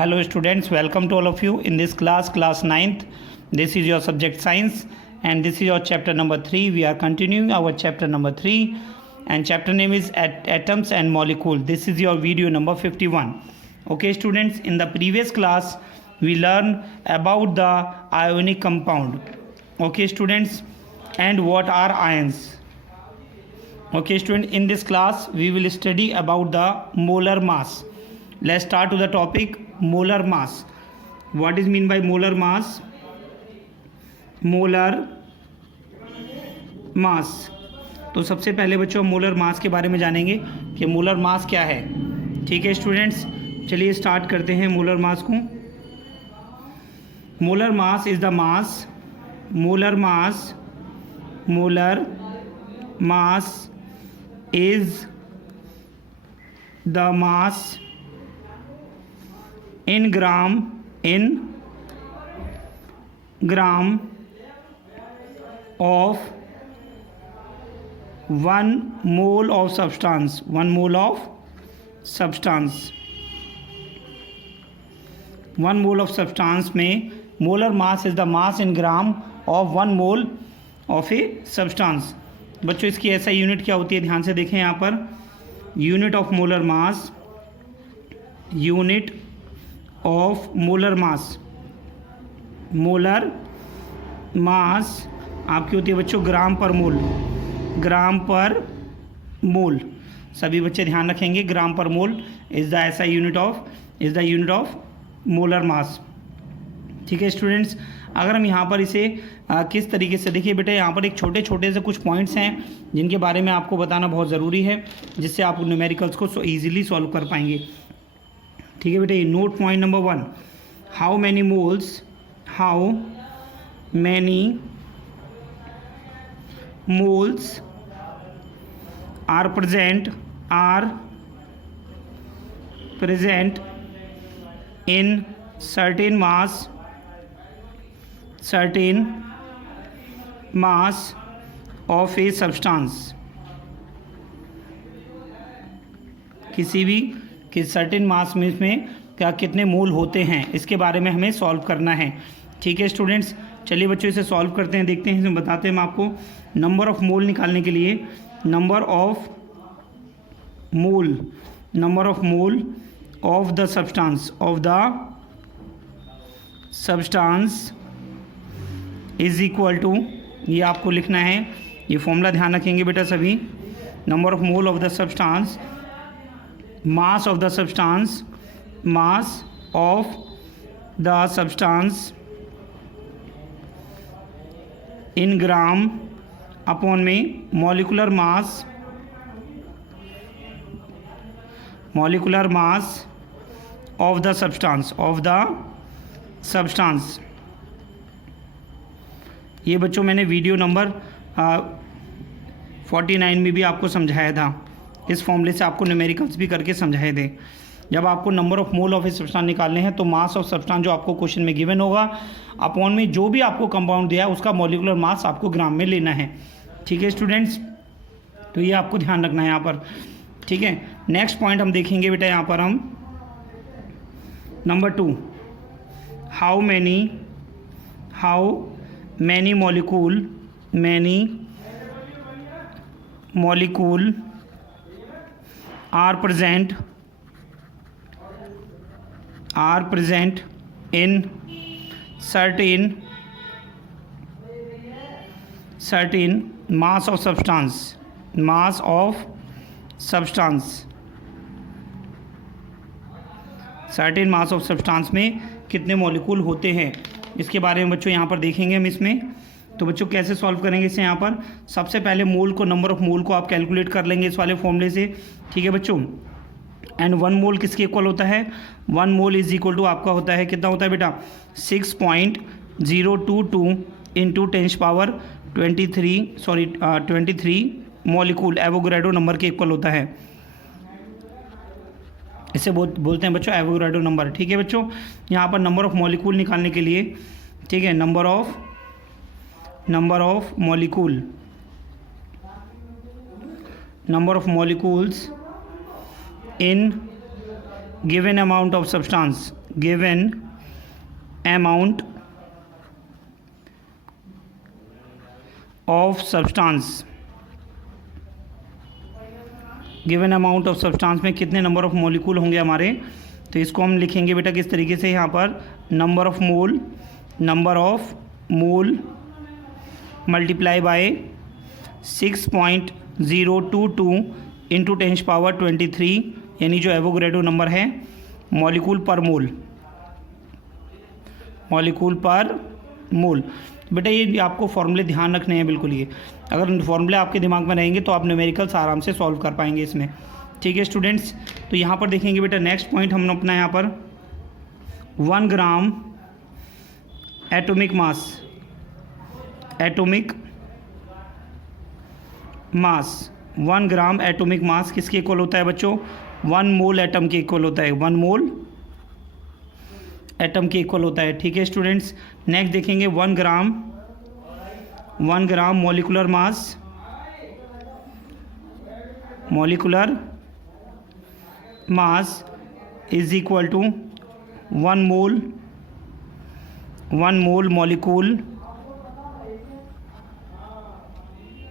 Hello students, welcome to all of you in this class 9th. This is your subject science and this is your chapter number 3. We are continuing our chapter number 3 and chapter name is atoms and molecules. This is your video number 51. Okay students, in the previous class we learned about the ionic compound. Okay students, and what are ions. Okay student, in this class we will study about the molar mass. Let's start to the topic molar mass. What is mean by molar mass? Molar mass. तो सबसे पहले बच्चों molar mass के बारे में जानेंगे कि molar mass क्या है. ठीक है स्टूडेंट्स, चलिए स्टार्ट करते हैं मोलर मास को. Molar mass is the mass. Molar mass is the mass in gram of 1 mole of substance. 1 mole of substance. 1 mole of substance में molar mass is the mass in gram of 1 mole of a substance. बच्चों इसकी ऐसा unit क्या होती है, ध्यान से देखें यहाँ पर. Unit of molar mass, unit of molar mass. Molar mass आपकी होती है बच्चों ग्राम पर मोल. ग्राम पर मोल, सभी बच्चे ध्यान रखेंगे. ग्राम पर मोल इज द ऐसा यूनिट ऑफ मोलर मास. ठीक है स्टूडेंट्स, अगर हम यहाँ पर इसे किस तरीके से देखिए बेटा, यहाँ पर एक छोटे छोटे से कुछ पॉइंट्स हैं जिनके बारे में आपको बताना बहुत ज़रूरी है, जिससे आप न्यूमेरिकल्स को ईजिली सॉल्व कर पाएंगे. ठीक है बेटा, ये note point number 1. How many moles are present in certain mass of a substance. किसी भी सर्टेन मास में इसमें क्या कितने मोल होते हैं, इसके बारे में हमें सॉल्व करना है. ठीक है स्टूडेंट्स, चलिए बच्चों इसे सॉल्व करते हैं, देखते हैं. इसमें बताते हैं हम आपको. नंबर ऑफ मोल निकालने के लिए number of mole of the substance is equal to, ये आपको लिखना है, ये फॉर्मूला ध्यान रखेंगे बेटा सभी. Number of mole of the substance, mass of the substance in gram upon में molecular mass of the substance. ये बच्चों मैंने वीडियो नंबर 49 में भी आपको समझाया था. इस फॉर्मूले से आपको न्यूमेरिकल्स भी करके समझाए थे. जब आपको number of mole of a substance निकालने हैं तो मास ऑफ सब्सटेंस जो आपको क्वेश्चन में गिवन होगा अपॉन में जो भी आपको कंपाउंड दिया है उसका मॉलिक्यूलर मास आपको ग्राम में लेना है. ठीक है स्टूडेंट्स, तो ये आपको ध्यान रखना है यहाँ पर. ठीक है, नेक्स्ट पॉइंट हम देखेंगे बेटा यहाँ पर हम number 2. How many molecule are present in certain mass of substance. certain mass of substance में कितने मॉलिक्यूल होते हैं, इसके बारे में बच्चों यहाँ पर देखेंगे हम इसमें. तो बच्चों कैसे सॉल्व करेंगे इसे, यहाँ पर सबसे पहले मोल को, नंबर ऑफ मोल को आप कैलकुलेट कर लेंगे इस वाले फॉर्मूले से. ठीक है बच्चों, एंड 1 मोल किसके इक्वल होता है? 1 मोल इज इक्वल टू आपका होता है, कितना होता है बेटा? 6.022 इंटू 23 मॉलिक्यूल एवोगाड्रो नंबर के इक्वल होता है. इसे बोलते हैं बच्चों एवोगाड्रो नंबर. ठीक है बच्चों, यहाँ पर नंबर ऑफ मॉलिक्यूल निकालने के लिए, ठीक है, number of molecules in given amount of substance, given amount of substance, given amount of substance में कितने नंबर ऑफ मॉलिक्यूल होंगे हमारे, तो इसको हम लिखेंगे बेटा किस तरीके से, यहाँ पर number of mole multiply by 6.022 into 10⁻23, यानी जो एवोगैड्रो नंबर है मॉलिक्यूल पर मोल। बेटा ये आपको फॉर्मूले ध्यान रखने हैं बिल्कुल, ये अगर फॉर्मूले आपके दिमाग में रहेंगे तो आप न्यूमेरिकल्स आराम से सॉल्व कर पाएंगे इसमें। ठीक है स्टूडेंट्स, तो यहाँ पर देखेंगे बेटा नेक्स्ट पॉइंट हम अपना यहाँ पर 1 gram atomic mass 1 gram atomic mass किसके इक्वल होता है बच्चों, 1 मोल एटम के इक्वल होता है, 1 मोल एटम के इक्वल होता है। ठीक है स्टूडेंट्स, नेक्स्ट देखेंगे 1 gram molecular mass is equal to 1 mole molecule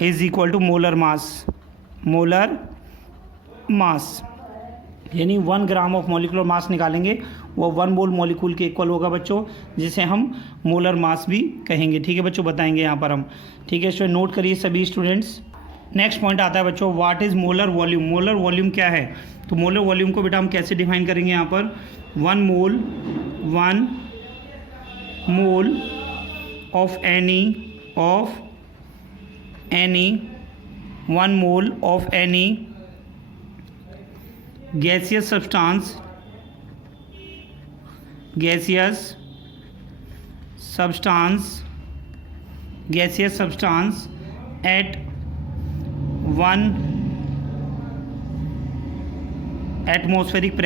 is equal to molar mass, यानी 1 ग्राम ऑफ मॉलिक्यूलर मास निकालेंगे वो 1 मोल मॉलिक्यूल के इक्वल होगा बच्चों, जिसे हम मोलर मास भी कहेंगे। ठीक है बच्चों, बताएंगे यहाँ पर हम। ठीक है, इसमें नोट करिए सभी स्टूडेंट्स। नेक्स्ट पॉइंट आता है बच्चों, what is molar volume. Molar volume क्या है, तो मोलर वॉल्यूम को बेटा हम कैसे डिफाइन करेंगे यहाँ पर, 1 mole of any 1 mole of any gaseous substance at 1 atmospheric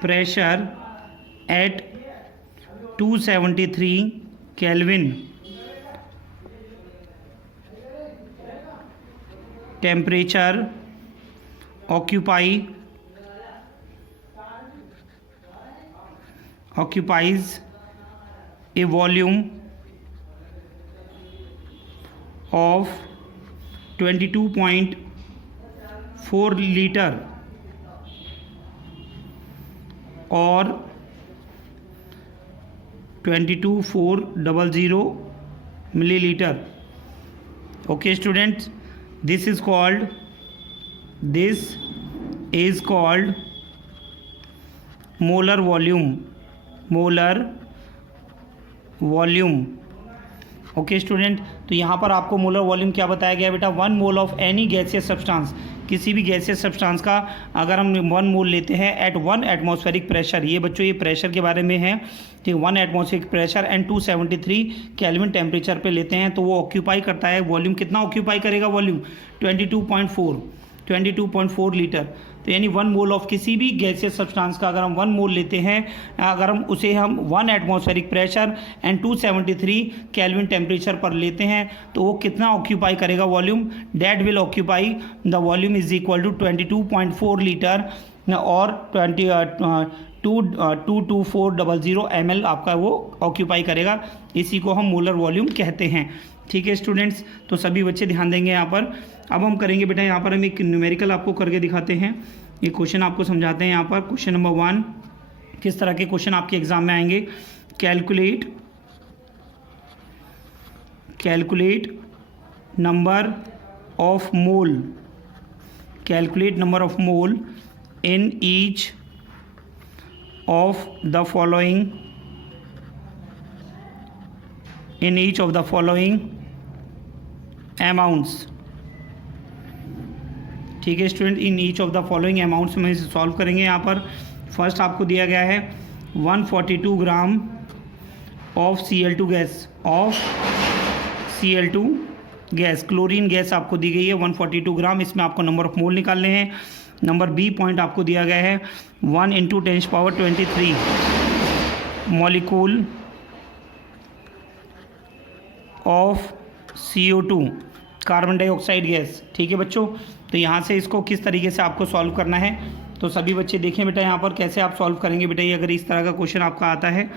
pressure, at 273 Kelvin, temperature occupies a volume of 22.4 liter or 22400 milliliter. Okay students, this is called molar volume। Okay student, तो यहाँ पर आपको molar volume क्या बताया गया बेटा, 1 mole of any gaseous substance, किसी भी गैसियस सब्सटेंस का अगर हम 1 मोल लेते हैं एट 1 एटमॉस्फेरिक प्रेशर, ये बच्चों ये प्रेशर के बारे में है, ठीक, 1 atmospheric pressure and 273 kelvin temperature पे लेते हैं, तो वो ऑक्यूपाई करता है वॉल्यूम, कितना ऑक्यूपाई करेगा वॉल्यूम, 22.4 लीटर। तो यानी 1 मोल ऑफ किसी भी गैसियस सब्सटेंस का अगर हम 1 मोल लेते हैं, अगर हम उसे 1 atmospheric pressure and 273 kelvin temperature पर लेते हैं, तो वो कितना ऑक्यूपाई करेगा volume, that will occupy the volume is equal to 22.4 litre और 22400 ml आपका वो ऑक्यूपाई करेगा, इसी को हम मोलर वॉल्यूम कहते हैं। ठीक है स्टूडेंट्स, तो सभी बच्चे ध्यान देंगे यहाँ पर। अब हम करेंगे बेटा, यहाँ पर हम एक न्यूमेरिकल आपको करके दिखाते हैं, ये क्वेश्चन आपको समझाते हैं। यहाँ पर क्वेश्चन नंबर 1, किस तरह के क्वेश्चन आपके एग्जाम में आएंगे, calculate number of mole in each of the following amounts. ठीक है student, in each of the following amounts में इसे सॉल्व करेंगे। यहाँ पर फर्स्ट आपको दिया गया है 142 gram of Cl2 gas, chlorine gas आपको दी गई है 142 ग्राम, इसमें आपको नंबर ऑफ मोल निकालने हैं। नंबर बी पॉइंट आपको दिया गया है 1 × 10⁻23 molecule of CO2 carbon dioxide gas. ठीक है बच्चों, तो यहाँ से इसको किस तरीके से आपको सॉल्व करना है, तो सभी बच्चे देखें बेटा यहाँ पर कैसे आप सॉल्व करेंगे बेटा। ये अगर इस तरह का क्वेश्चन आपका आता है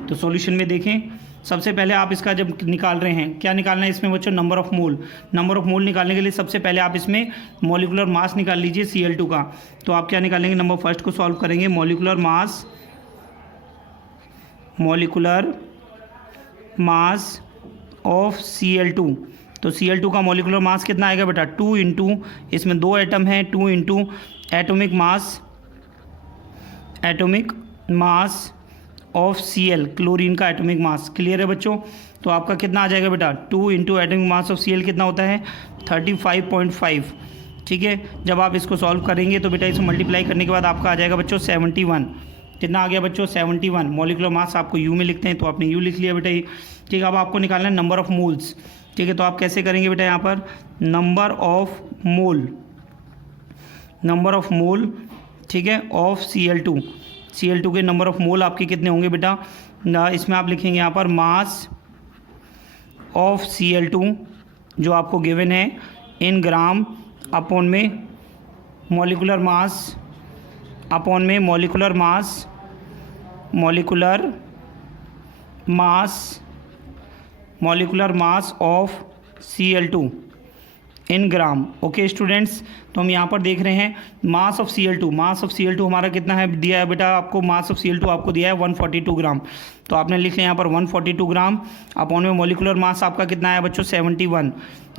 तो सॉल्यूशन में देखें। सबसे पहले आप इसका जब निकाल रहे हैं, क्या निकालना है इसमें बच्चों, number of mole. Number of मोल निकालने के लिए सबसे पहले आप इसमें मॉलिक्यूलर मास निकाल लीजिए Cl2 का। तो आप क्या निकालेंगे, नंबर फर्स्ट को सॉल्व करेंगे, मॉलिक्यूलर मास ऑफ Cl2। तो Cl2 का मॉलिक्यूलर मास कितना आएगा बेटा, 2 इंटू, इसमें 2 एटम हैं, 2 into atomic mass of Cl, chlorine का एटॉमिक मास। क्लियर है बच्चों, तो आपका कितना आ जाएगा बेटा, 2 into atomic mass of Cl कितना होता है, 35.5। ठीक है, जब आप इसको सॉल्व करेंगे तो बेटा इसको मल्टीप्लाई करने के बाद आपका आ जाएगा बच्चों 71। कितना आ गया बच्चों, 71। मॉलिक्यूलर मास आपको यू में लिखते हैं तो आपने यू लिख लिया बेटा ये। ठीक है, अब आपको निकालना है नंबर ऑफ मोल्स। ठीक है, तो आप कैसे करेंगे बेटा, यहाँ पर नंबर ऑफ मोल, ठीक है, ऑफ Cl2 के नंबर ऑफ मोल आपके कितने होंगे बेटा, इसमें आप लिखेंगे यहाँ पर मास ऑफ Cl2 जो आपको गिवन है इन ग्राम अपॉन में molecular mass of Cl2 in gram. Okay students, तो हम यहाँ पर देख रहे हैं मास ऑफ Cl2 हमारा कितना है दिया है बेटा आपको, मास ऑफ Cl2 आपको दिया है 142 ग्राम। तो आपने लिख लिया यहाँ पर 142 ग्राम अपॉन में मॉलिक्यूलर मास आपका कितना आया बच्चों, 71।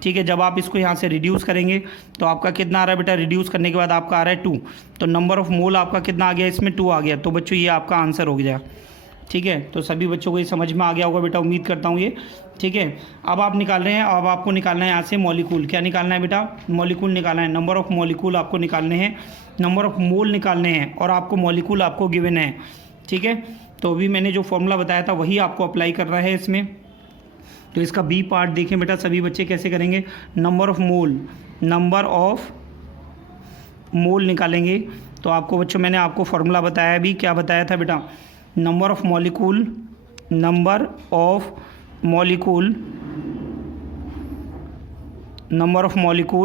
ठीक है, जब आप इसको यहाँ से रिड्यूस करेंगे तो आपका कितना आ रहा है बेटा, रिड्यूस करने के बाद आपका आ रहा है 2। तो नंबर ऑफ मोल आपका कितना आ गया, इसमें 2 आ गया। तो बच्चों ये आपका आंसर हो गया। ठीक है, तो सभी बच्चों को ये समझ में आ गया होगा बेटा, उम्मीद करता हूँ ये। ठीक है, अब आप निकाल रहे हैं, अब आपको निकालना है यहाँ से मॉलिक्यूल। क्या निकालना है बेटा, मॉलिक्यूल निकालना है। नंबर ऑफ मॉलिक्यूल आपको निकालने हैं, नंबर ऑफ मोल निकालने हैं, और आपको मॉलिक्यूल आपको गिवन है। ठीक है, तो अभी मैंने जो फॉर्मूला बताया था वही आपको अप्लाई करना है इसमें। तो इसका बी पार्ट देखें बेटा सभी बच्चे कैसे करेंगे, नंबर ऑफ मोल निकालेंगे। तो आपको बच्चों मैंने आपको फॉर्मूला बताया भी, क्या बताया था बेटा, नंबर ऑफ मॉलिक्यूल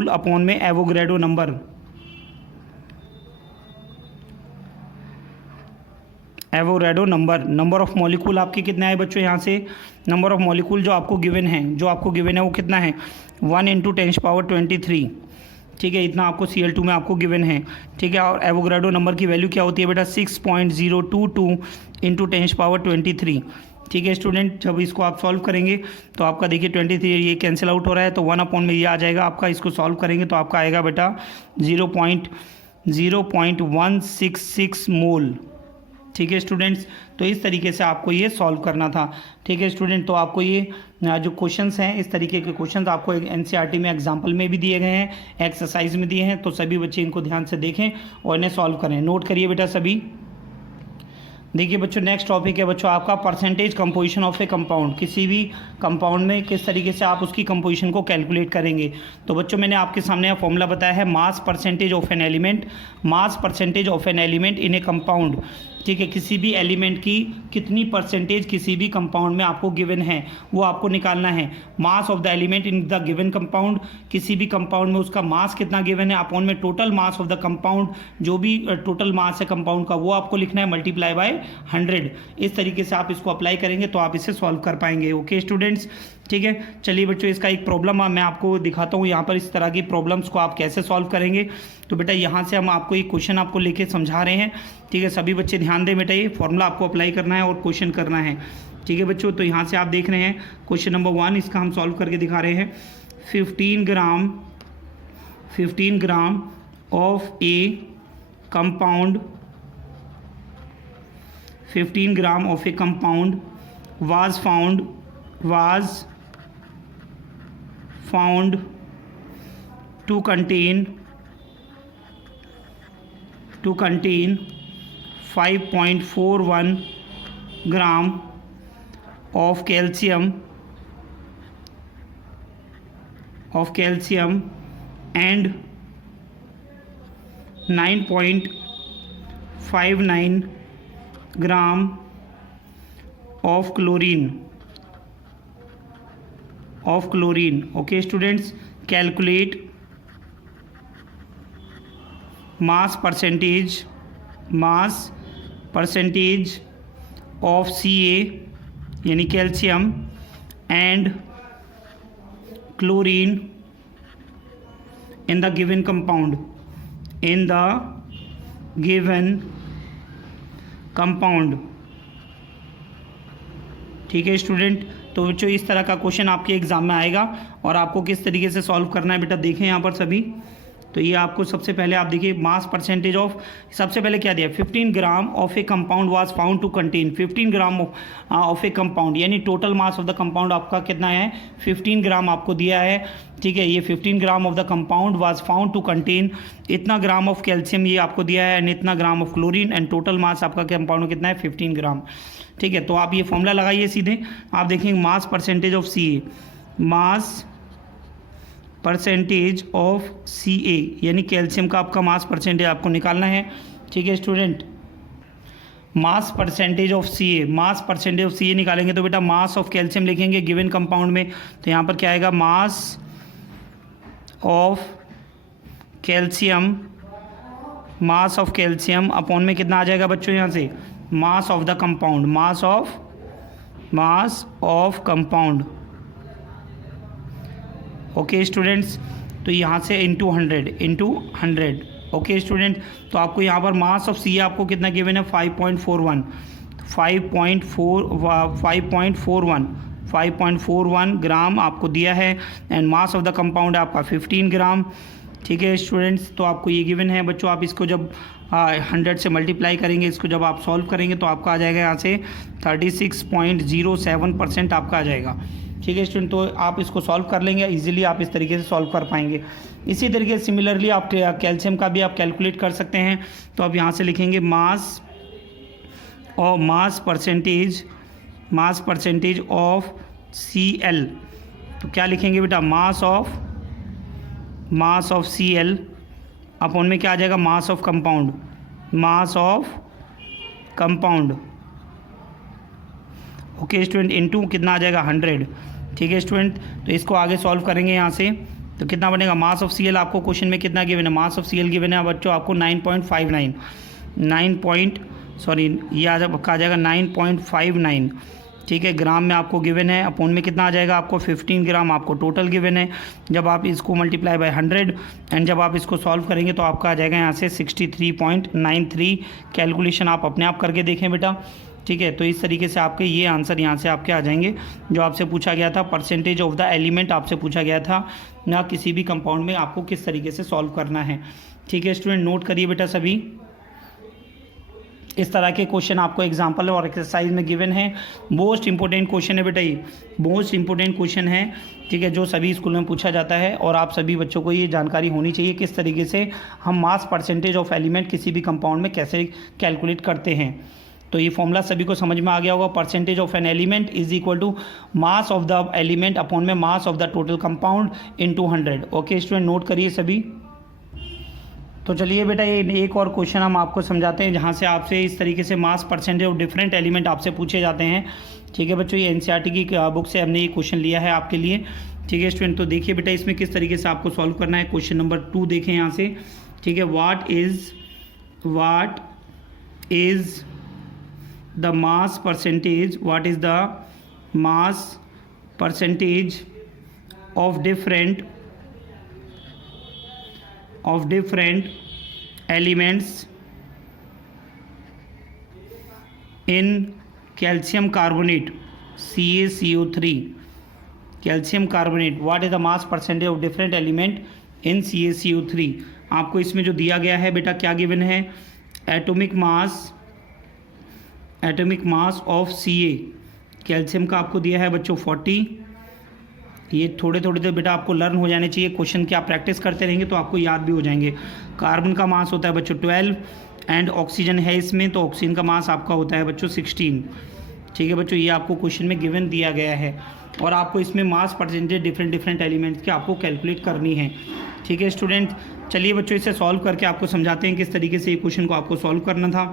अपॉन में Avogadro number. Number of molecule आपके कितने आए बच्चों, यहाँ से नंबर ऑफ मॉलिक्यूल जो आपको गिवन है वो कितना है, 1 इंटू 10⁻23। ठीक है, इतना आपको Cl2 में आपको गिवन है। ठीक है, और एवोगैड्रो नंबर की वैल्यू क्या होती है बेटा, 6.022 इंटू 10⁻23। ठीक है स्टूडेंट, जब इसको आप सॉल्व करेंगे तो आपका देखिए 23 ये कैंसिल आउट हो रहा है, तो 1 अपॉन में ये आ जाएगा आपका। इसको सॉल्व करेंगे तो आपका आएगा बेटा 0.0166 मोल। ठीक है स्टूडेंट्स, तो इस तरीके से आपको ये सॉल्व करना था। ठीक है स्टूडेंट, तो आपको ये जो क्वेश्चंस हैं इस तरीके के क्वेश्चंस आपको एनसीईआरटी में एग्जाम्पल में भी दिए गए हैं, एक्सरसाइज में दिए हैं। तो सभी बच्चे इनको ध्यान से देखें और इन्हें सॉल्व करें। नोट करिए बेटा सभी। देखिए बच्चों, नेक्स्ट टॉपिक है बच्चों आपका percentage composition of a compound. किसी भी कंपाउंड में किस तरीके से आप उसकी कंपोजिशन को कैलकुलेट करेंगे। तो बच्चों मैंने आपके सामने यह फॉर्मूला बताया है, मास percentage of an element in A compound. ठीक है, किसी भी एलिमेंट की कितनी परसेंटेज किसी भी कंपाउंड में आपको गिवन है वो आपको निकालना है। Mass of the element in the given compound, किसी भी कंपाउंड में उसका मास कितना गिवन है, अपॉन में total mass of the compound, जो भी टोटल मास है कंपाउंड का वो आपको लिखना है, मल्टीप्लाई बाय 100। इस तरीके से आप इसको अप्लाई करेंगे तो आप इसे सॉल्व कर पाएंगे। ओके स्टूडेंट्स, ठीक है। चलिए बच्चों, इसका एक प्रॉब्लम मैं आपको दिखाता हूँ यहाँ पर, इस तरह की प्रॉब्लम्स को आप कैसे सॉल्व करेंगे। तो बेटा यहाँ से हम आपको एक क्वेश्चन आपको लेके समझा रहे हैं। ठीक है, सभी बच्चे ध्यान दें बेटा, ये फॉर्मूला आपको अप्लाई करना है और क्वेश्चन करना है। ठीक है बच्चों, तो यहाँ से आप देख रहे हैं क्वेश्चन नंबर 1, इसका हम सॉल्व करके दिखा रहे हैं। 15 gram of a compound, 15 gram of a compound was found to contain 5.41 gram of calcium and 9.59 gram of chlorine of chlorine. Okay students, calculate mass percentage of Ca यानी calcium and chlorine in the given compound. ठीक है student, तो बच्चों इस तरह का question आपके exam में आएगा और आपको किस तरीके से सॉल्व करना है बेटा देखें यहाँ पर सभी। तो ये आपको सबसे पहले आप देखिए मास परसेंटेज ऑफ, सबसे पहले क्या दिया 15 gram of a compound was found to contain 15 gram of a compound, यानी total mass of the compound आपका कितना है 15 ग्राम आपको दिया है। ठीक है, ये 15 gram of the compound was found to contain इतना ग्राम ऑफ कैल्शियम ये आपको दिया है एंड इतना gram of chlorine and total mass आपका कंपाउंड कितना है 15 ग्राम। ठीक है, तो आप ये फॉर्मूला लगाइए सीधे, आप देखेंगे mass percentage of C, mass percentage of Ca यानी कैल्शियम का आपका मास परसेंटेज आपको निकालना है। ठीक है student, mass percentage of Ca, mass percentage of Ca निकालेंगे तो बेटा मास ऑफ कैल्शियम लिखेंगे गिवन कंपाउंड में, तो यहाँ पर क्या आएगा मास ऑफ कैल्शियम अपॉन में कितना आ जाएगा बच्चों यहाँ से मास of the compound, mass of compound. Okay students, तो यहाँ से इंटू 100। ओके स्टूडेंट, तो आपको यहाँ पर मास ऑफ सी आपको कितना गिवन है 5.41 ग्राम आपको दिया है and mass of the compound आपका 15 ग्राम। ठीक है स्टूडेंट्स, तो आपको ये गिवन है बच्चों, आप इसको जब 100 से मल्टीप्लाई करेंगे, इसको जब आप सॉल्व करेंगे तो आपका आ जाएगा यहाँ से 36.07% आपका आ जाएगा। ठीक है स्टूडेंट, तो आप इसको सॉल्व कर लेंगे इजीली, आप इस तरीके से सॉल्व कर पाएंगे। इसी तरीके से सिमिलरली आप कैल्शियम का भी आप कैलकुलेट कर सकते हैं, तो आप यहाँ से लिखेंगे मास परसेंटेज ऑफ Cl, तो क्या लिखेंगे बेटा मास ऑफ Cl अपॉन में क्या आ जाएगा mass of compound. Okay student, into कितना आ जाएगा 100। ठीक है स्टूडेंट, तो इसको आगे सॉल्व करेंगे यहाँ से, तो कितना बनेगा मास ऑफ Cl आपको क्वेश्चन में कितना गिवन है, मास ऑफ Cl गिवन है बच्चों आपको 9.59। ठीक है, ग्राम में आपको गिवन है, अपॉन में कितना आ जाएगा आपको 15 ग्राम आपको टोटल गिवन है। जब आप इसको मल्टीप्लाई बाय 100 एंड जब आप इसको सॉल्व करेंगे तो आपका आ जाएगा यहाँ से 63.93। कैलकुलेशन आप अपने आप करके देखें बेटा। ठीक है, तो इस तरीके से आपके ये आंसर यहाँ से आपके आ जाएंगे जो आपसे पूछा गया था, परसेंटेज ऑफ द एलिमेंट आपसे पूछा गया था ना, किसी भी कंपाउंड में आपको किस तरीके से सॉल्व करना है। ठीक है स्टूडेंट, नोट करिए बेटा सभी, इस तरह के क्वेश्चन आपको एग्जाम्पल और एक्सरसाइज में गिवन है। मोस्ट इंपॉर्टेंट क्वेश्चन है बेटा, ये मोस्ट इंपॉर्टेंट क्वेश्चन है। ठीक है, जो सभी स्कूल में पूछा जाता है और आप सभी बच्चों को ये जानकारी होनी चाहिए किस तरीके से हम मास परसेंटेज ऑफ एलिमेंट किसी भी कंपाउंड में कैसे कैलकुलेट करते हैं। तो ये फॉर्मूला सभी को समझ में आ गया होगा, percentage of an element is equal to mass of the element upon में mass of the total compound into 100। Okay student, note करिए सभी। तो चलिए बेटा ये एक और क्वेश्चन हम आपको समझाते हैं जहाँ से आपसे इस तरीके से मास परसेंटेज ऑफ डिफरेंट एलिमेंट आपसे पूछे जाते हैं। ठीक है बच्चों, ये एनसीईआरटी की बुक से हमने ये क्वेश्चन लिया है आपके लिए। ठीक है स्टूडेंट, तो देखिए बेटा इसमें किस तरीके से आपको सॉल्व करना है। क्वेश्चन नंबर 2 देखें यहाँ से। ठीक है, what is the mass percentage of different elements in calcium carbonate CaCO3। Calcium carbonate, what is the mass percentage of different element in CaCO3। आपको इसमें जो दिया गया है बेटा क्या गिवन है, atomic mass of Ca, calcium का आपको दिया है बच्चों 40। ये थोड़े देर बेटा आपको लर्न हो जाने चाहिए, क्वेश्चन की आप प्रैक्टिस करते रहेंगे तो आपको याद भी हो जाएंगे। कार्बन का मास होता है बच्चों 12 एंड ऑक्सीजन है इसमें, तो ऑक्सीजन का मास आपका होता है बच्चों 16। ठीक है बच्चों, ये आपको क्वेश्चन में गिवन दिया गया है और आपको इसमें मास परसेंटेज डिफरेंट एलिमेंट्स की आपको कैलकुलेट करनी है। ठीक है स्टूडेंट, चलिए बच्चों इसे सॉल्व करके आपको समझाते हैं किस तरीके से ये क्वेश्चन को आपको सॉल्व करना था।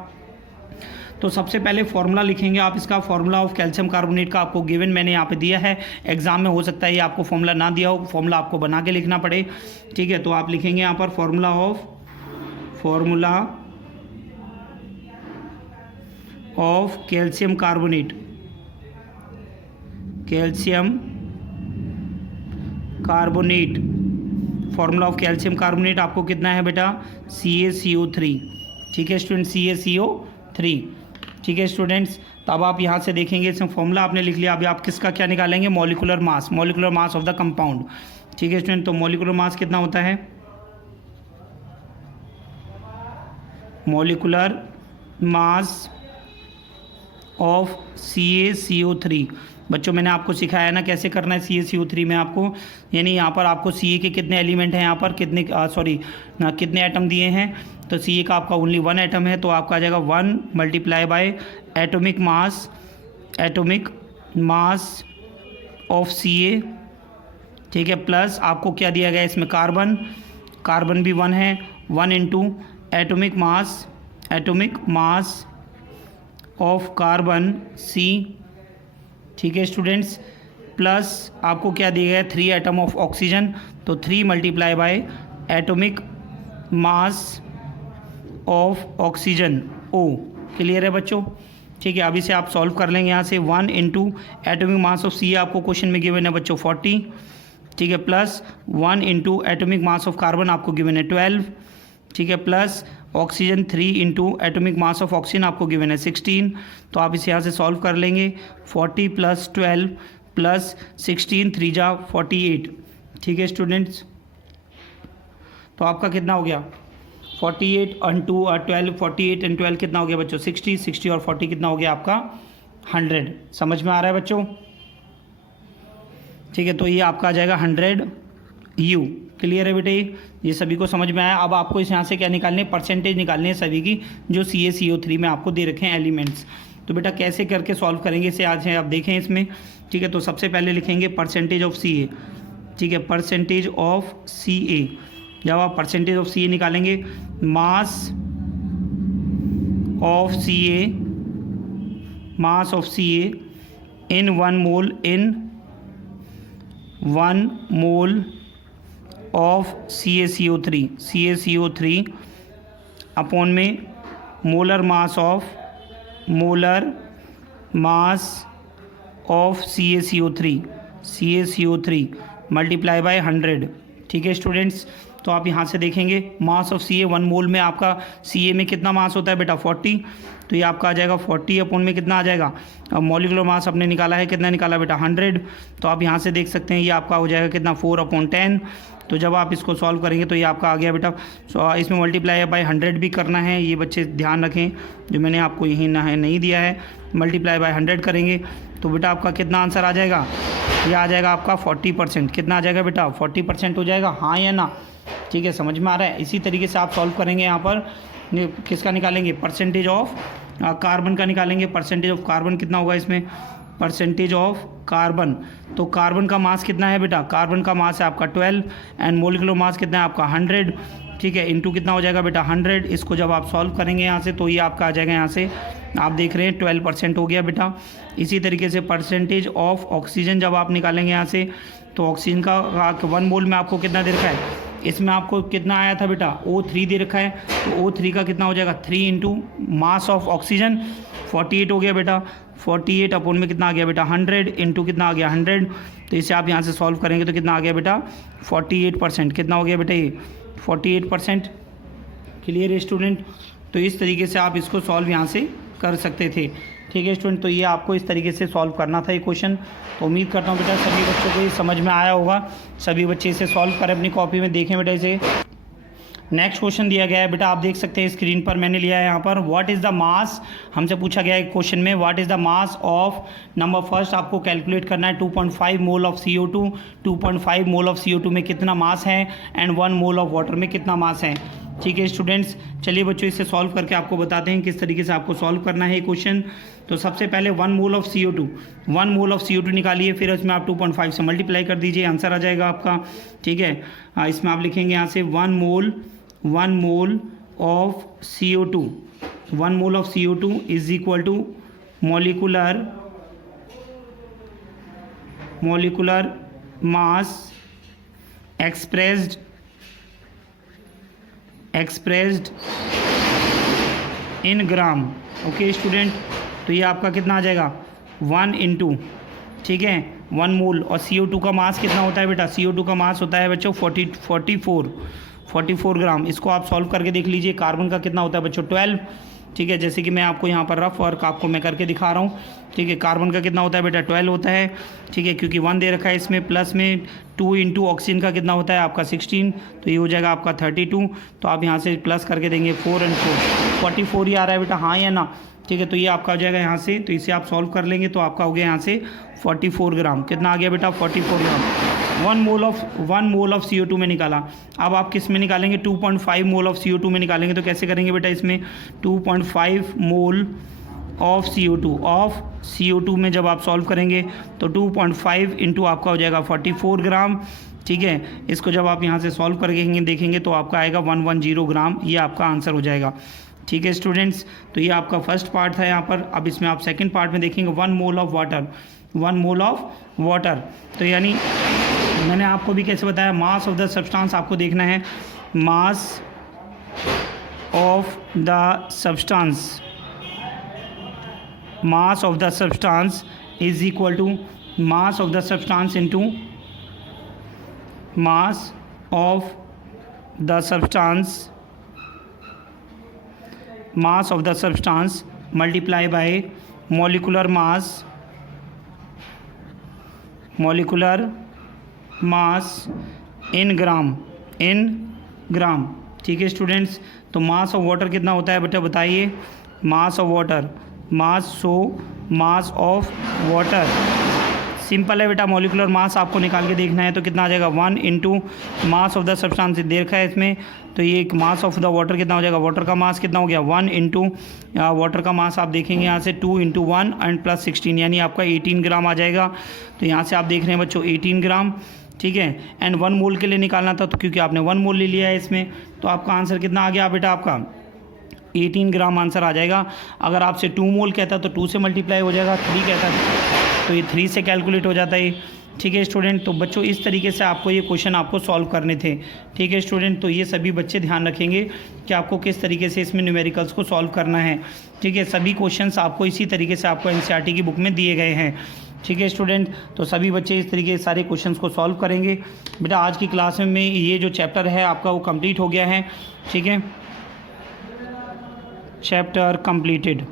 तो सबसे पहले फॉर्मूला लिखेंगे आप इसका। फॉर्मूला ऑफ कैल्शियम कार्बोनेट का आपको गिवन मैंने यहाँ पे दिया है, एग्जाम में हो सकता है ये आपको फॉर्मूला ना दिया हो, फॉर्मूला आपको बना के लिखना पड़े, ठीक है। तो आप लिखेंगे यहाँ पर formula of calcium carbonate, formula of calcium carbonate आपको कितना है बेटा, CaCO3, ठीक है स्टूडेंट, CaCO3, ठीक है स्टूडेंट्स। तो अब आप यहाँ से देखेंगे, इसमें फॉर्मूला आपने लिख लिया, अभी आप किसका क्या निकालेंगे, molecular mass of the compound, ठीक है स्टूडेंट। तो मॉलिक्यूलर मास कितना होता है, मॉलिक्यूलर मास ऑफ CaCO3। बच्चों मैंने आपको सिखाया ना कैसे करना है CaCO3 में आपको, यानी यहाँ पर आपको Ca के कितने एलिमेंट हैं, यहाँ पर कितने एटम दिए हैं, तो Ca का आपका ओनली 1 एटम है, तो आपका आ जाएगा 1 multiply by atomic mass of Ca, ठीक है, प्लस आपको क्या दिया गया इसमें, कार्बन भी 1 है, 1 into atomic mass of carbon C, ठीक है स्टूडेंट्स, प्लस आपको क्या दिया गया है 3 एटम ऑफ ऑक्सीजन, तो 3 multiply by atomic mass of oxygen O। Clear है बच्चों, ठीक है। अब इसे आप सॉल्व कर लेंगे यहाँ से, 1 into atomic mass of C आपको क्वेश्चन में गिवन है बच्चों 40, ठीक है, plus 1 into atomic mass of carbon आपको गिवन है 12, ठीक है, plus oxygen 3 into atomic mass of oxygen आपको गिवन है 16। तो आप इसे यहाँ से सॉल्व कर लेंगे, 40 प्लस 12 प्लस 16, 3 जा 48, ठीक है स्टूडेंट्स। तो आपका कितना हो गया, 48 इंटू 12, 48 एंड 12 कितना हो गया बच्चों, 60 और 40 कितना हो गया आपका 100। समझ में आ रहा है बच्चों, ठीक है। तो ये आपका आ जाएगा 100U। क्लियर है बेटे, ये सभी को समझ में आया। अब आपको इस यहाँ से क्या निकालने हैं, परसेंटेज निकालनी है सभी की जो CaCO3 में आपको दे रखे हैं एलिमेंट्स। तो बेटा कैसे करके सॉल्व करेंगे इसे आज है, आप देखें इसमें, ठीक है। तो सबसे पहले लिखेंगे परसेंटेज ऑफ Ca, ठीक है, परसेंटेज ऑफ Ca। जब आप परसेंटेज ऑफ Ca निकालेंगे, mass of Ca in 1 mole of CaCO3 upon में molar mass of CaCO3 multiply by 100, ठीक है स्टूडेंट्स। तो आप यहाँ से देखेंगे मास ऑफ Ca 1 मोल में आपका Ca में कितना मास होता है बेटा 40, तो ये आपका आ जाएगा 40 अपॉन में कितना आ जाएगा, अब मॉलिक्यूलर मास आपने निकाला है, कितना निकाला बेटा 100। तो आप यहाँ से देख सकते हैं ये आपका हो जाएगा कितना 4/10। तो जब आप इसको सॉल्व करेंगे तो ये आपका आ गया बेटा, इसमें मल्टीप्लाई बाय 100 भी करना है, ये बच्चे ध्यान रखें, जो मैंने आपको यहीं नहीं दिया है, मल्टीप्लाई बाय 100 करेंगे तो बेटा आपका कितना आंसर आ जाएगा, ये आ जाएगा आपका 40%। कितना आ जाएगा बेटा 40% हो जाएगा, हाँ या ना, ठीक है, समझ में आ रहा है। इसी तरीके से आप सॉल्व करेंगे, यहाँ पर किसका निकालेंगे, परसेंटेज ऑफ कार्बन का निकालेंगे। परसेंटेज ऑफ कार्बन कितना होगा इसमें, परसेंटेज ऑफ कार्बन, तो कार्बन का मास कितना है बेटा, कार्बन का मास है आपका 12 एंड मोलिकुलर मास कितना है आपका 100, ठीक है, इंटू कितना हो जाएगा बेटा 100। इसको जब आप सॉल्व करेंगे यहाँ से तो ये आपका आ जाएगा, यहाँ से आप देख रहे हैं 12% हो गया बेटा। इसी तरीके से परसेंटेज ऑफ ऑक्सीजन जब आप निकालेंगे यहाँ से, तो ऑक्सीजन का 1 मोल में आपको कितना दे रखा है, इसमें आपको कितना आया था बेटा O3 दे रखा है, तो O3 का कितना हो जाएगा 3 इंटू मास ऑफ ऑक्सीजन 48 हो गया बेटा, 48 अपॉन में कितना आ गया बेटा 100 इंटू कितना आ गया 100। तो इसे आप यहाँ से सॉल्व करेंगे तो कितना आ गया बेटा 48%। कितना हो गया बेटा ये 48%। क्लियर है स्टूडेंट, तो इस तरीके से आप इसको सॉल्व यहाँ से कर सकते थे, ठीक है स्टूडेंट। तो ये आपको इस तरीके से सॉल्व करना था ये क्वेश्चन। तो उम्मीद करता हूँ बेटा सभी बच्चों को ये समझ में आया होगा, सभी बच्चे इसे सॉल्व करें अपनी कॉपी में, देखें बेटा इसे। नेक्स्ट क्वेश्चन दिया गया है बेटा, आप देख सकते हैं स्क्रीन पर, मैंने लिया है यहाँ पर, व्हाट इज़ द मास, हमसे पूछा गया है क्वेश्चन में, what is the mass of, number first आपको कैलकुलेट करना है 2.5 mole of CO2, 2.5 mole of CO2 में कितना मास है एंड 1 मोल ऑफ वाटर में कितना मास है, ठीक है स्टूडेंट्स। चलिए बच्चों इसे सॉल्व करके आपको बताते हैं किस तरीके से आपको सॉल्व करना है ये क्वेश्चन। तो सबसे पहले 1 मोल ऑफ CO2 निकालिए, फिर इसमें आप 2.5 से मल्टीप्लाई कर दीजिए, आंसर आ जाएगा आपका, ठीक है। इसमें आप लिखेंगे यहाँ से 1 mole of CO2, 1 mole of CO2 is equal to molecular mass expressed in gram. Okay student, तो ये आपका कितना आ जाएगा 1 इंटू, ठीक है, 1 मोल। और CO2 का मास कितना होता है बेटा? CO2 का मास होता है बच्चों 44 ग्राम। इसको आप सॉल्व करके देख लीजिए। कार्बन का कितना होता है बच्चों 12, ठीक है, जैसे कि मैं आपको यहाँ पर रफ वर्क आपको मैं करके दिखा रहा हूँ, ठीक है। कार्बन का कितना होता है बेटा 12 होता है, ठीक है, क्योंकि 1 दे रखा है इसमें। प्लस में 2 इंटू ऑक्सीजन का कितना होता है आपका 16, तो ये हो जाएगा आपका 32। तो आप यहाँ से प्लस करके देंगे 4 और 4, 44 ही आ रहा है बेटा, हाँ या ना? ठीक है, तो ये आपका हो जाएगा यहाँ से, तो इसे आप सॉल्व कर लेंगे तो आपका हो गया यहाँ से 44 ग्राम। कितना आ गया बेटा 44 ग्राम। 1 मोल ऑफ CO2 में निकाला। अब आप किस में निकालेंगे? 2.5 मोल ऑफ CO2 में निकालेंगे। तो कैसे करेंगे बेटा? इसमें 2.5 मोल ऑफ CO2 में जब आप सॉल्व करेंगे तो 2.5 इंटू आपका हो जाएगा 44 ग्राम, ठीक है। इसको जब आप यहाँ से सॉल्व करके देखेंगे तो आपका आएगा 110 ग्राम, ये आपका आंसर हो जाएगा, ठीक है स्टूडेंट्स। तो ये आपका फर्स्ट पार्ट था यहाँ पर। अब इसमें आप सेकंड पार्ट में देखेंगे 1 मोल ऑफ वाटर। तो यानी मैंने आपको भी कैसे बताया, मास ऑफ द सब्सटेंस आपको देखना है। Mass of the substance is equal to mass of the substance into mass of the substance multiply by molecular mass in gram, ठीक है स्टूडेंट्स। तो मास ऑफ वाटर कितना होता है बेटा बताइए? मास ऑफ वाटर सिंपल है बेटा। मॉलिकुलर मास आपको निकाल के देखना है तो कितना आ जाएगा 1 into mass of the substance देखा है इसमें। तो ये मास ऑफ द वाटर कितना हो जाएगा? वाटर का मास कितना हो गया 1 इंटू वाटर का मास आप देखेंगे यहाँ से 2 इंटू 1 एंड प्लस 16, यानी आपका 18 ग्राम आ जाएगा। तो यहाँ से आप देख रहे हैं बच्चों 18 ग्राम, ठीक है। एंड 1 मोल के लिए निकालना था तो क्योंकि आपने 1 मोल ले लिया है इसमें, तो आपका आंसर कितना आ गया बेटा? आपका 18 ग्राम आंसर आ जाएगा। अगर आपसे 2 मोल कहता तो 2 से मल्टीप्लाई हो जाएगा, 3 कहता तो ये 3 से कैलकुलेट हो जाता है, ठीक है स्टूडेंट। तो बच्चों इस तरीके से आपको ये क्वेश्चन आपको सॉल्व करने थे, ठीक है स्टूडेंट। तो ये सभी बच्चे ध्यान रखेंगे कि आपको किस तरीके से इसमें न्यूमेरिकल्स को सॉल्व करना है, ठीक है। सभी क्वेश्चंस आपको इसी तरीके से आपको NCERT की बुक में दिए गए हैं, ठीक है स्टूडेंट। तो सभी बच्चे इस तरीके से सारे क्वेश्चंस को सॉल्व करेंगे। बेटा आज की क्लास में ये जो चैप्टर है आपका वो कंप्लीट हो गया है, ठीक है, चैप्टर कंप्लीटेड।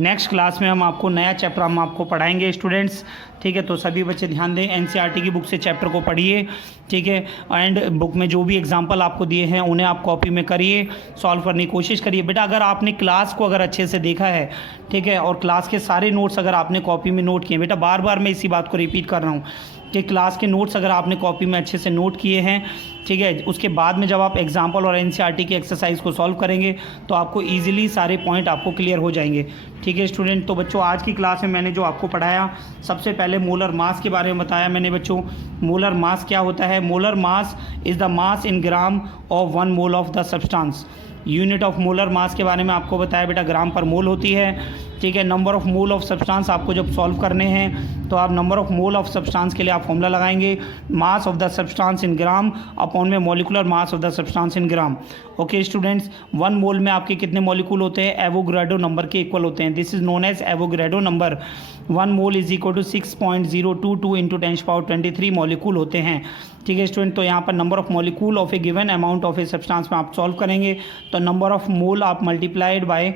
नेक्स्ट क्लास में हम आपको नया चैप्टर हम आपको पढ़ाएंगे स्टूडेंट्स, ठीक है। तो सभी बच्चे ध्यान दें, NCERT की बुक से चैप्टर को पढ़िए, ठीक है। एंड बुक में जो भी एग्जांपल आपको दिए हैं उन्हें आप कॉपी में करिए, सॉल्व करने की कोशिश करिए। बेटा अगर आपने क्लास को अगर अच्छे से देखा है, ठीक है, और क्लास के सारे नोट्स अगर आपने कॉपी में नोट किए, बेटा बार बार मैं इसी बात को रिपीट कर रहा हूँ कि क्लास के नोट्स अगर आपने कॉपी में अच्छे से नोट किए हैं, ठीक है, उसके बाद में जब आप एग्जाम्पल और NCERT की एक्सरसाइज को सॉल्व करेंगे तो आपको ईजिली सारे पॉइंट आपको क्लियर हो जाएंगे, ठीक है स्टूडेंट। तो बच्चों आज की क्लास में मैंने जो आपको पढ़ाया, सबसे पहले मोलर मास के बारे में बताया मैंने बच्चों। मोलर मास क्या होता है? Molar mass is the mass in gram of 1 mole of the substance. Unit of molar mass के बारे में आपको बताया बेटा, ग्राम पर मोल होती है, ठीक है। Number of mole of substance आपको जब सॉल्व करने हैं तो आप number of mole of substance के लिए आप फॉर्मूला लगाएंगे, mass of the substance in gram upon में molecular mass of the substance in gram. Okay students, 1 mole में आपके कितने मॉलिक्यूल होते हैं? एवोगाड्रो नंबर के इक्वल होते हैं। This is known as Avogadro number. 1 mole is equal to 6.022 into 10⁻23 molecule होते हैं, ठीक है स्टूडेंट। तो यहाँ पर number of molecule of a given amount of a substance में आप सॉल्व करेंगे तो नंबर ऑफ मोल आप मल्टीप्लाइड बाय,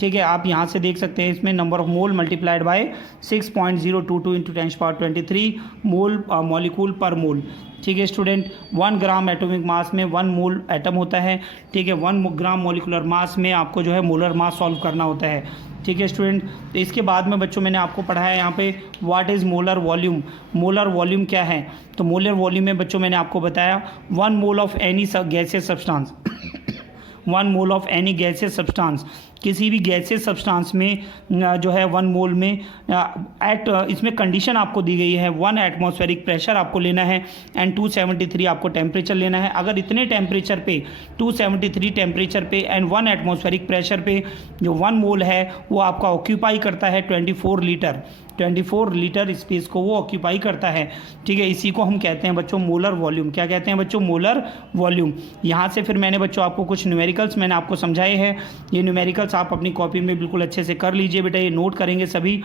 ठीक है, आप यहाँ से देख सकते हैं इसमें number of mole multiplied by 6.022 into 10⁻23 mole molecule पर मोल, ठीक है स्टूडेंट। 1 ग्राम एटॉमिक मास में 1 मोल एटम होता है, ठीक है। 1 ग्राम मॉलिकुलर मास में आपको जो है मोलर मास सॉल्व करना होता है, ठीक है स्टूडेंट। तो इसके बाद में बच्चों मैंने आपको पढ़ाया यहाँ पे what is molar volume. Molar volume क्या है? तो मोलर वॉल्यूम में बच्चों मैंने आपको बताया 1 mole of any gaseous substance 1 mole of any gaseous substance, किसी भी गैसियस सब्सटेंस में जो है 1 मोल में एट इसमें कंडीशन आपको दी गई है 1 एटमॉस्फेरिक प्रेशर आपको लेना है एंड 273 आपको टेम्परेचर लेना है। अगर इतने टेम्परेचर पे 273 टेम्परेचर पे एंड 1 एटमॉस्फेरिक प्रेशर पे जो 1 मोल है वो आपका ऑक्यूपाई करता है 24 लीटर स्पेस को वो ऑक्यूपाई करता है। ठीक है, इसी को हम कहते हैं बच्चों मोलर वॉल्यूम। क्या कहते हैं बच्चों? Molar volume. यहाँ से फिर मैंने बच्चों आपको कुछ न्यूमेरिकल्स मैंने आपको समझाए हैं। ये न्यूमेरिकल्स आप अपनी कॉपी में बिल्कुल अच्छे से कर लीजिए बेटा, ये नोट करेंगे सभी।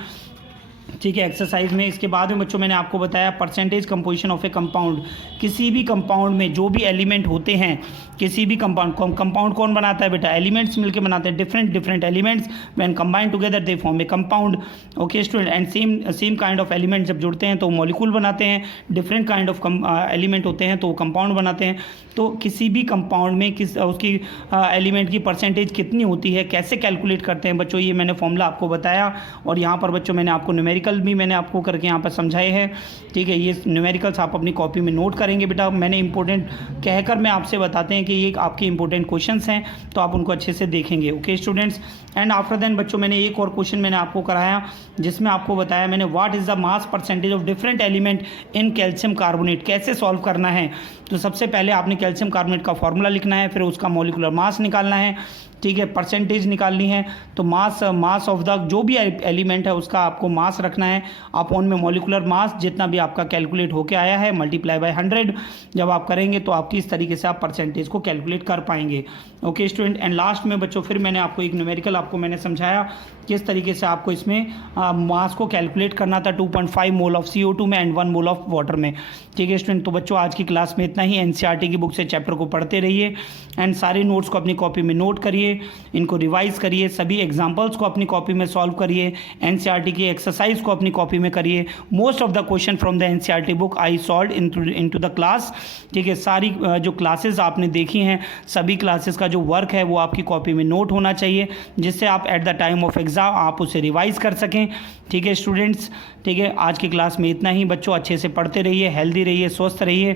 ठीक है, एक्सरसाइज में इसके बाद में बच्चों मैंने आपको बताया percentage composition of a compound. किसी भी कंपाउंड में जो भी एलिमेंट होते हैं, किसी भी कंपाउंड कौन बनाता है बेटा? एलिमेंट्स मिलकर बनाते हैं, different elements when combined together they form A compound. Okay student, and same kind of element जब जुड़ते हैं तो मॉलिक्यूल बनाते हैं, डिफरेंट काइंड ऑफ एलिमेंट होते हैं तो वो कंपाउंड बनाते हैं। तो किसी भी कंपाउंड में उसकी एलिमेंट की परसेंटेज कितनी होती है, कैसे कैलकुलेट करते हैं बच्चों, ये मैंने फॉर्मूला आपको बताया। और यहाँ पर बच्चों मैंने आपको न्यूमेरिकल भी मैंने आपको करके यहाँ पर समझाए हैं। ठीक है, ये न्यूमेरिकल्स आप अपनी कॉपी में नोट करेंगे बेटा। मैंने इंपॉर्टेंट कहकर मैं आपसे बताते हैं कि ये आपके इंपॉर्टेंट क्वेश्चंस हैं, तो आप उनको अच्छे से देखेंगे। Okay students, and after then बच्चों मैंने एक और क्वेश्चन मैंने आपको कराया जिसमें आपको बताया मैंने what is the mass percentage of different element in calcium carbonate, कैसे सॉल्व करना है। तो सबसे पहले आपने कैल्शियम कार्बोनेट का फॉर्मूला लिखना है, फिर उसका मॉलिक्यूलर मास निकालना है। ठीक है, परसेंटेज निकालनी है। तो मास ऑफ द जो भी एलिमेंट है उसका आपको मास रखना है अपॉन में मॉलिक्यूलर मास, जितना भी आपका कैलकुलेट होके आया है मल्टीप्लाई बाय 100 जब आप करेंगे तो आपकी इस तरीके से आप परसेंटेज को कैलकुलेट कर पाएंगे। ओके स्टूडेंट, एंड लास्ट में बच्चों फिर मैंने आपको एक न्यूमेरिकल आपको मैंने समझाया किस तरीके से आपको इसमें मास को कैलकुलेट करना था 2.5 मोल ऑफ CO2 में एंड 1 मोल ऑफ वाटर में। ठीक है स्टूडेंट, तो बच्चों आज की क्लास में इतना ही। NCERT की बुक से चैप्टर को पढ़ते रहिए एंड सारे नोट्स को अपनी कॉपी में नोट करिए, इनको रिवाइज करिए, सभी एग्जाम्पल्स को अपनी कॉपी में सॉल्व करिए, NCERT की एक्सरसाइज को अपनी कॉपी में करिए। Most of the question from the NCERT book I solve into the class. ठीक है, सारी जो क्लासेस आपने देखी हैं सभी क्लासेस का जो वर्क है वो आपकी कॉपी में नोट होना चाहिए, जिससे आप at the time of exam आप उसे रिवाइज कर सकें। ठीक है स्टूडेंट्स, ठीक है, आज की क्लास में इतना ही। बच्चों अच्छे से पढ़ते रहिए, हेल्दी रहिए, स्वस्थ रहिए।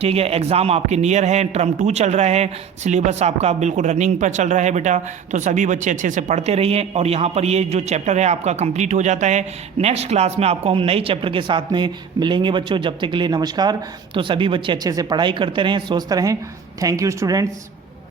ठीक है, एग्ज़ाम आपके नियर है, टर्म 2 चल रहा है, सिलेबस आपका बिल्कुल रनिंग पर चल रहा है बेटा। तो सभी बच्चे अच्छे से पढ़ते रहिए और यहाँ पर ये जो चैप्टर है आपका कंप्लीट हो जाता है। नेक्स्ट क्लास में आपको हम नए चैप्टर के साथ में मिलेंगे बच्चों। जब तक के लिए नमस्कार। तो सभी बच्चे अच्छे से पढ़ाई करते रहें, स्वस्थ रहें। Thank you students.